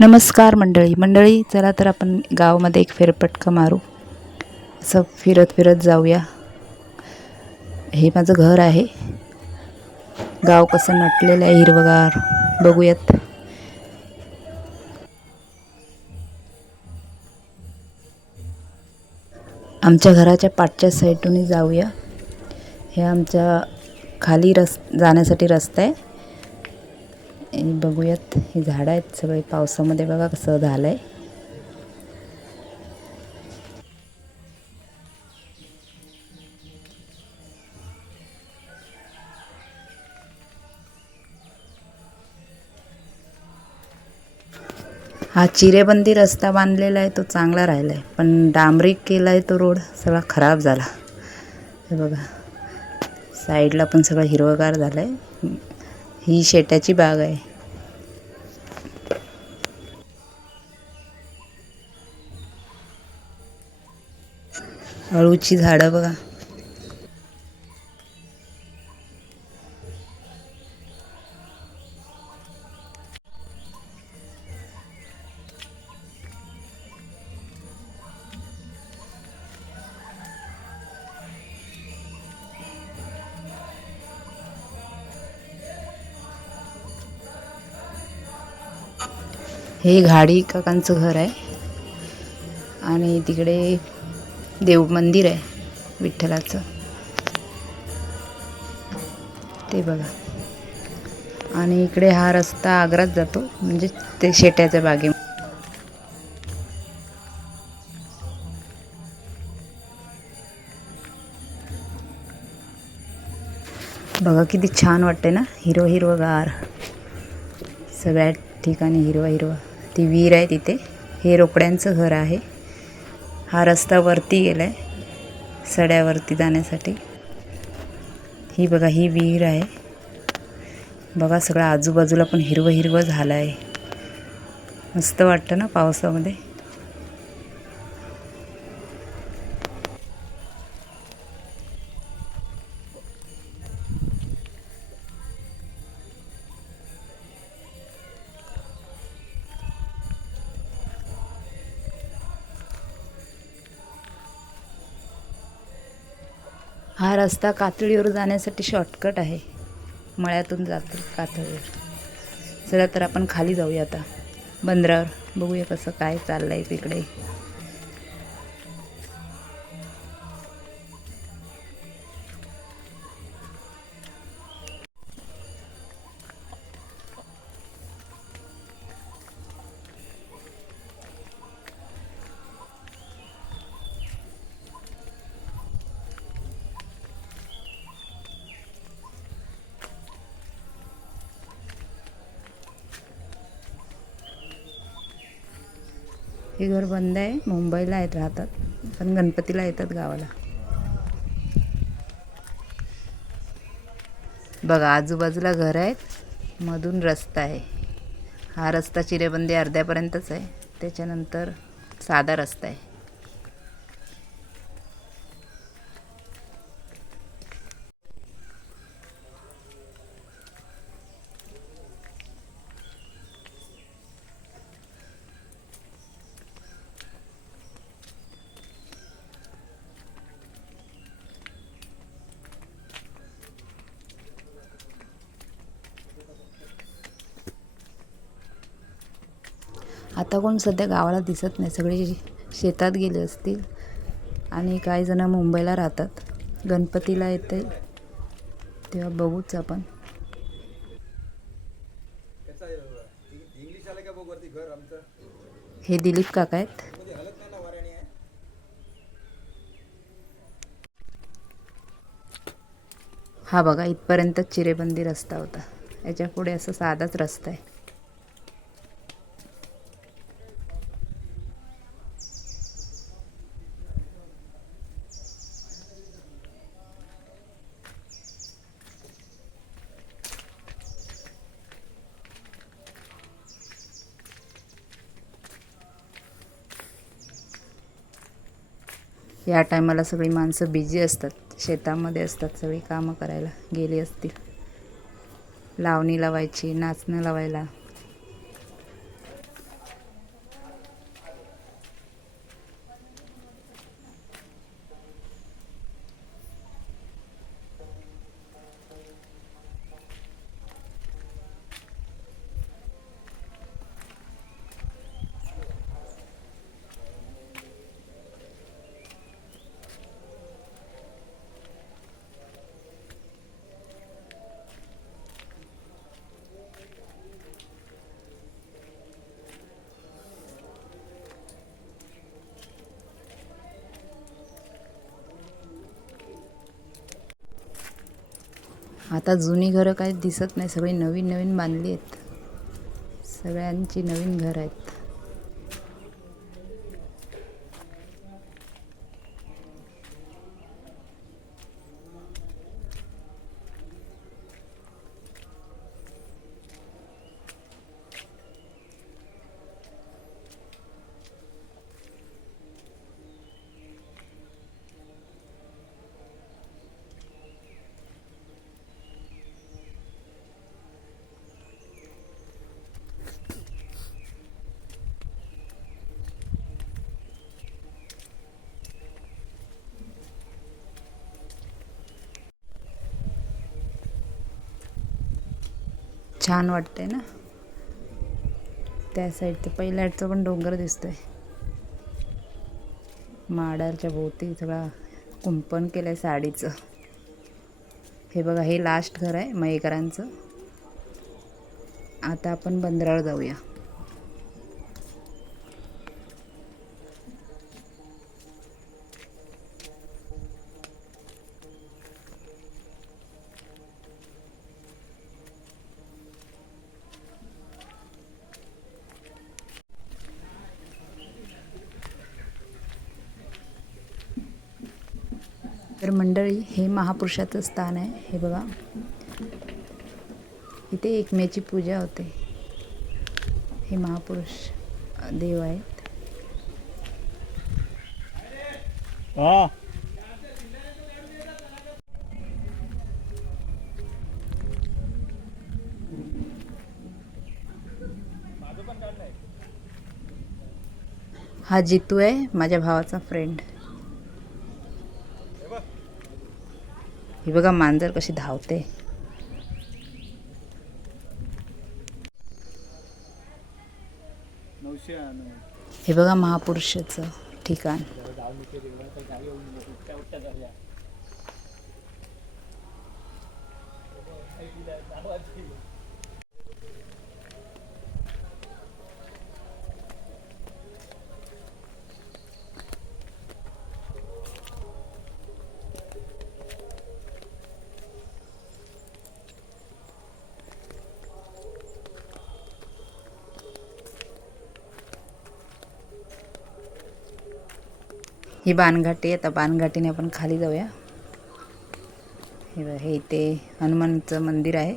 नमस्कार मंडळी. मंडळी चला तर आपण गावामध्ये एक फेरपटका मारू. असं फिरत फिरत जाऊया. हे माझं घर आहे. गाव कसं नटलेलं आहे हिरवगार. बघूयात. आमच्या घराच्या पाठच्या साईडूनही जाऊया. हे आमच्या खाली रस जाण्यासाठी रस्ता आहे. हे बघूयात ही झाडं आहेत सगळे. पावसामध्ये बघा कसं झालं आहे हा चिरेबंदी रस्ता बांधलेला आहे तो चांगला राहिला आहे पण डांबरी केला आहे तो रोड सगळा खराब झाला. हे बघा साईडला पण सगळं हिरवगार झालं आहे ही शेटाची बाग आहे. अळूची झाडं बघा. हे घाडी काकांचं घर आहे. आणि तिकडे देव मंदिर आहे विठ्ठलाचं. ते बघा. आणि इकडे हा रस्ता आग्रात जातो म्हणजे ते शेट्याच्या बागे. बघा किती छान वाटते ना हिरव हिरवगार. सगळ्या ठिकाणी हिरवा हिरवा. ती विहीर आहे तिथे. हे रोकड्यांचं घर आहे. हा रस्ता वरती गेला आहे सड्यावरती जाण्यासाठी. ही बघा ही विहीर आहे. बघा सगळं आजूबाजूला पण हिरवं हिरवं झालं आहे मस्त वाटतं ना पावसामध्ये? हा रस्ता कातळीवर जाण्यासाठी शॉर्टकट आहे. मळ्यातून जातो कातळीवर. चला तर आपण खाली जाऊया आता. बंदरावर. बघूया कसं काय चाललं आहे तिकडे. हे घर बंद आहे. मुंबईला आहेत राहतात. पण गणपतीला येतात गावाला. बघा आजूबाजूला घर आहेत. मधून रस्ता आहे. हा रस्ता चिरेबंदी अर्ध्यापर्यंतच आहे. त्याच्यानंतर साधा रस्ता आहे. आता कोण सध्या गावाला दिसत नाही. सगळे शेतात गेले असतील. आणि काही जण मुंबईला राहतात. गणपतीला येते. तेव्हा बघूच आपण. हे दिलीप काका आहेत. हा बघा इथपर्यंत चिरेबंदी रस्ता होता. याच्यापुढे असं साधाच रस्ता आहे. या टायमाला सगळी माणसं बिझी असतात. शेतामध्ये असतात सगळी कामं करायला गेली असतील. लावणी लावायची नाचणं लावायला. आता जुनी घरं काही दिसत नाही. सगळी नवीन नवीन बांधली आहेत. सगळ्यांची नवीन घरं आहेत. छान वाटतंय ना? त्या साईड ते पहिल्याचं पण डोंगर दिसतोय. माडाच्या भोवती सगळा कुंपण केलंय साडीचं. हे बघा हे लास्ट घर आहे मयेकरांचं. आता आपण बंदरावर जाऊया. मंडळी हे महापुरुषाचं स्थान आहे. हे बघा. इथे एकमेची पूजा होते. हे महापुरुष देव आहेत. हा. जितू आहे माझ्या भावाचा फ्रेंड ही बघा मांजर कशी धावते. हे बघा महापुरुषाचं ठिकाण. ही बाणघाटी आता बाणघाटीने आपण खाली जाऊया. हे हे इथे हनुमानचं मंदिर आहे.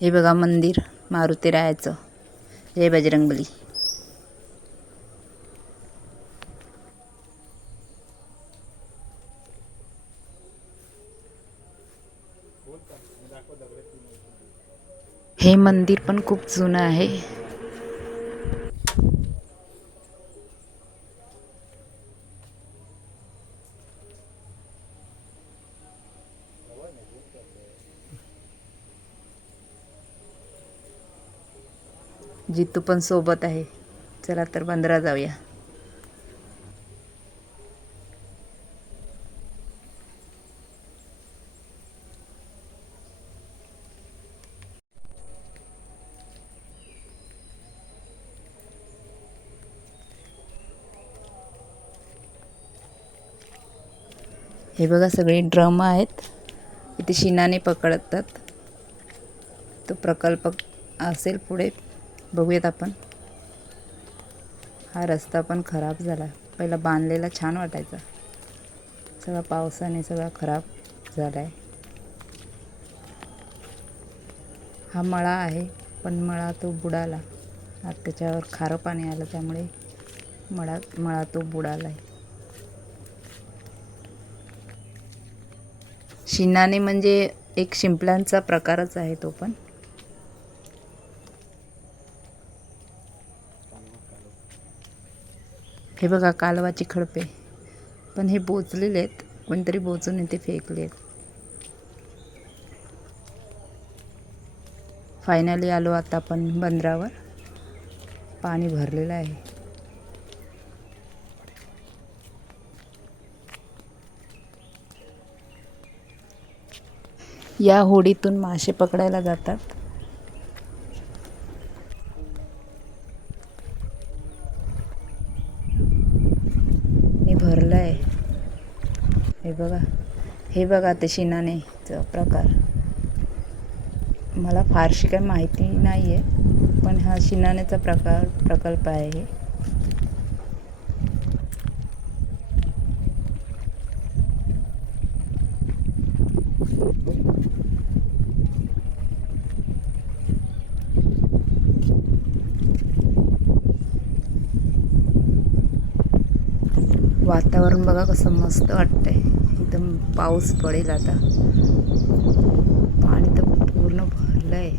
हे बघा मंदिर मारुती रायाचं. जय बजरंगबली. हे मंदिर पण खूप जुनं आहे. जितू पण सोबत आहे. चला तर बंदरा जाऊया. हे बघा सगळे ड्रम आहेत. इथे शिनाने पकडतात. तो प्रकल्प असेल पुढे. बघूयात आपण. हा रस्ता पण खराब झाला. पहिला बांधलेला छान वाटायचा. सगळा पावसाने सगळा खराब झाला आहे हा मळा आहे पण मळा तो बुडाला. आता त्याच्यावर खारं पाणी आलं त्यामुळे मळा मळा तो बुडाला आहे शिनाने म्हणजे एक शिंपल्यांचा प्रकारच आहे तो पण. हे बघा कालवाची खडपे. पण हे बोचलेले आहेत. कोणतरी बोचून इथे फेकले आहेत. फायनली आलो आता आपण बंदरावर. पाणी भरलेलं आहे. या होडीतून मासे पकडायला जातात आणि भरलं आहे हे बघा. हे बघा ते शिनानेचा प्रकार. मला फारशी काही माहिती नाही आहे पण हा शिनाण्याचा प्रकार प्रकल्प आहे. वातावरण बघा कसं मस्त वाटतंय. एकदम पाऊस पडेल आता. पाणी तर पूर्ण भरलं आहे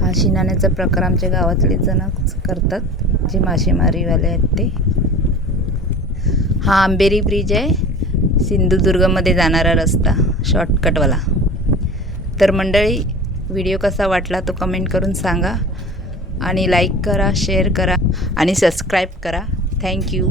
हा शिनाण्याचा प्रकार आमच्या गावातले जणच करतात. जे मासेमारीवाले आहेत ते. हा आंबेरी ब्रिज आहे. सिंधुदुर्गमध्ये जाणारा रस्ता. शॉर्टकटवाला. तर मंडळी व्हिडिओ कसा वाटला तो कमेंट करून सांगा आणि लाईक करा शेअर करा आणि सबस्क्राईब करा. थँक्यू